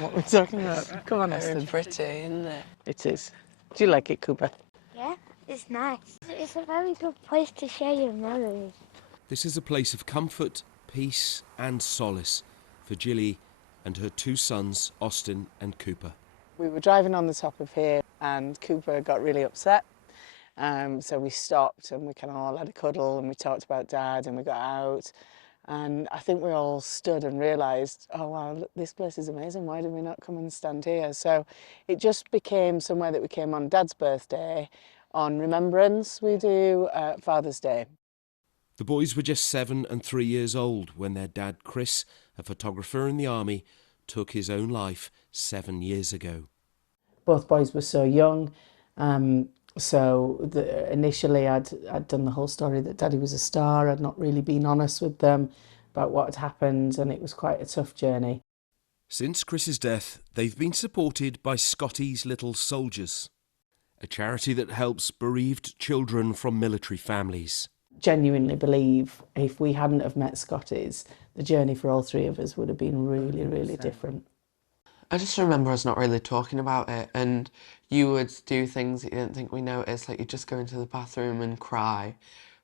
What are we talking about? Come on, Very Austen. pretty, isn't it? It is. Do you like it, Cooper? Yeah, it's nice. It's a very good place to share your memories. This is a place of comfort, peace and solace for Gilly and her two sons, Austen and Cooper. We were driving on the top of here and Cooper got really upset. So we stopped and we kind of all had a cuddle and we talked about Dad and we got out. And I think we all stood and realised, oh wow, look, this place is amazing. Why did we not come and stand here? So it just became somewhere that we came on Dad's birthday, on Remembrance we do, Father's Day. The boys were just 7 and 3 years old when their dad, Chris, a photographer in the army, took his own life 7 years ago. Both boys were so young. Initially I'd done the whole story that Daddy was a star. I'd not really been honest with them about what had happened, and it was quite a tough journey. Since Chris's death, they've been supported by Scotty's Little Soldiers, a charity that helps bereaved children from military families. Genuinely believe if we hadn't have met Scotty's, the journey for all three of us would have been really, really different. I just remember us not really talking about it, and you would do things that you didn't think we noticed, like you'd just go into the bathroom and cry,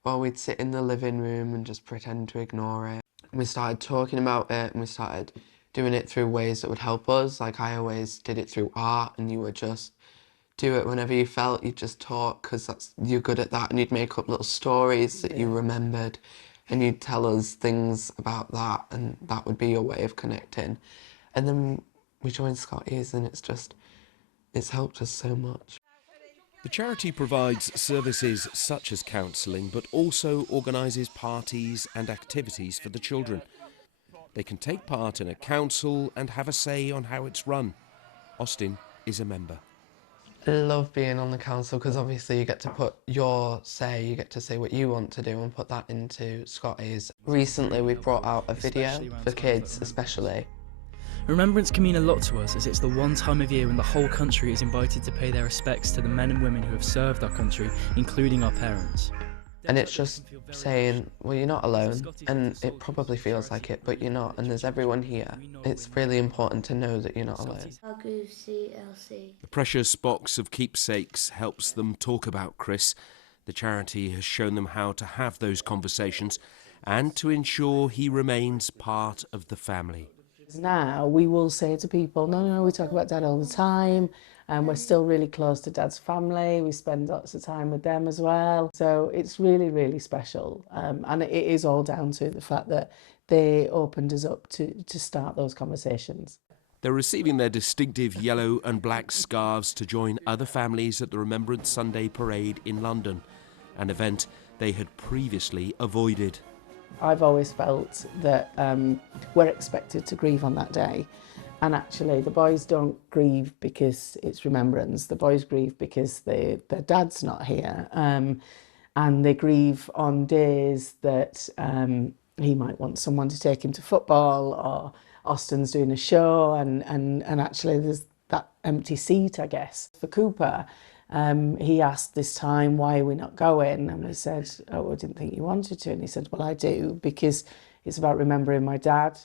while we'd sit in the living room and just pretend to ignore it. We started talking about it and we started doing it through ways that would help us. Like I always did it through art, and you would just do it whenever you felt. You'd just talk because you're good at that, and you'd make up little stories that you remembered and you'd tell us things about that, and that would be your way of connecting. And then we joined Scotty's and it's helped us so much. The charity provides services such as counselling, but also organises parties and activities for the children. They can take part in a council and have a say on how it's run. Austen is a member. I love being on the council because obviously you get to put your say, you get to say what you want to do and put that into Scotty's. Recently we brought out a video for kids especially. Remembrance can mean a lot to us, as it's the one time of year when the whole country is invited to pay their respects to the men and women who have served our country, including our parents. And it's just saying, well, you're not alone, and it probably feels like it, but you're not, and there's everyone here. It's really important to know that you're not alone. The precious box of keepsakes helps them talk about Chris. The charity has shown them how to have those conversations and to ensure he remains part of the family. Now we will say to people, no, we talk about Dad all the time, and we're still really close to Dad's family. We spend lots of time with them as well. So it's really, really special. And it is all down to the fact that they opened us up to start those conversations. They're receiving their distinctive yellow and black scarves to join other families at the Remembrance Sunday Parade in London, an event they had previously avoided. I've always felt that we're expected to grieve on that day, and actually the boys don't grieve because it's Remembrance. The boys grieve because their dad's not here, and they grieve on days that he might want someone to take him to football, or Austen's doing a show, and actually there's that empty seat, I guess. For Cooper, he asked this time, why are we not going? And we said, oh, I didn't think you wanted to. And he said, well, I do, because it's about remembering my dad.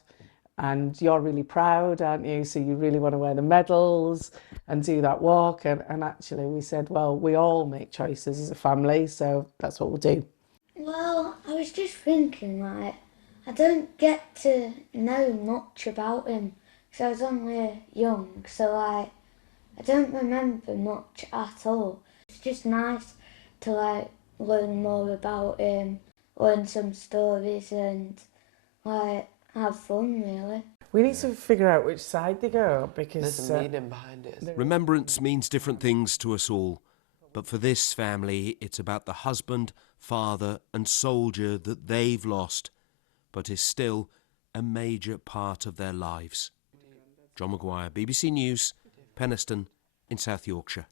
And you're really proud, aren't you? So you really want to wear the medals and do that walk. And actually we said, well, we all make choices as a family, so that's what we'll do. Well, I was just thinking, like, I don't get to know much about him, because I was only young, so like, I don't remember much at all. It's just nice to like learn more about him, learn some stories and like have fun really. We need to figure out which side they go, because There's a meaning behind it. Remembrance means different things to us all, but for this family it's about the husband, father and soldier that they've lost, but is still a major part of their lives. John Maguire, BBC News, Penistone in South Yorkshire.